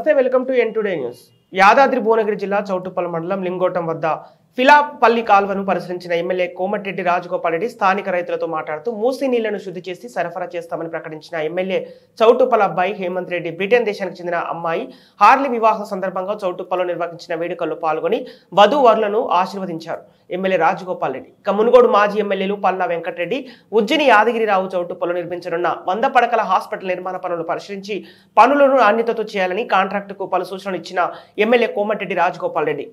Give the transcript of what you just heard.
నమస్తే welcome to N today news. Yadadri Bhuvanagiri జిల్లా చౌటుప్పల్ మండలం లింగోటం వద్ద ఫిలాపల్లి కాల్వను పరిశీలించిన ఎమ్మెల్యే కోమటిరెడ్డి రాజగోపాల్ రెడ్డి స్థానిక రైతులతో మాట్లాడుతూ మూసీ నీళ్లను శుద్ధి చేసి సరఫరా చేస్తామని ప్రకటించిన ఎమ్మెల్యే చౌటుప్పల్ అబ్బాయి హేమంత్ రెడ్డి బ్రిటన్ దేశానికి చెందిన అమ్మాయి హార్లీ వివాహం సందర్భంగా చౌటుప్పల్లో నిర్వహించిన వేడుకల్లో పాల్గొని వధూవరులను ఆశీర్వదించారు ఎమ్మెల్యే రాజగోపాల్ రెడ్డి. ఇక మునుగోడు మాజీ ఎమ్మెల్యేలు పల్లా వెంకటరెడ్డి, ఉజ్జిని యాదగిరిరావు చౌటుప్పల్లో నిర్మించనున్న 100 పడకల హాస్పిటల్ నిర్మాణ పనులు పరిశీలించి పనులను నాణ్యతతో చేయాలని కాంట్రాక్టుకు పలు సూచనలు ఇచ్చిన ఎమ్మెల్యే కోమటిరెడ్డి రాజగోపాల్ రెడ్డి.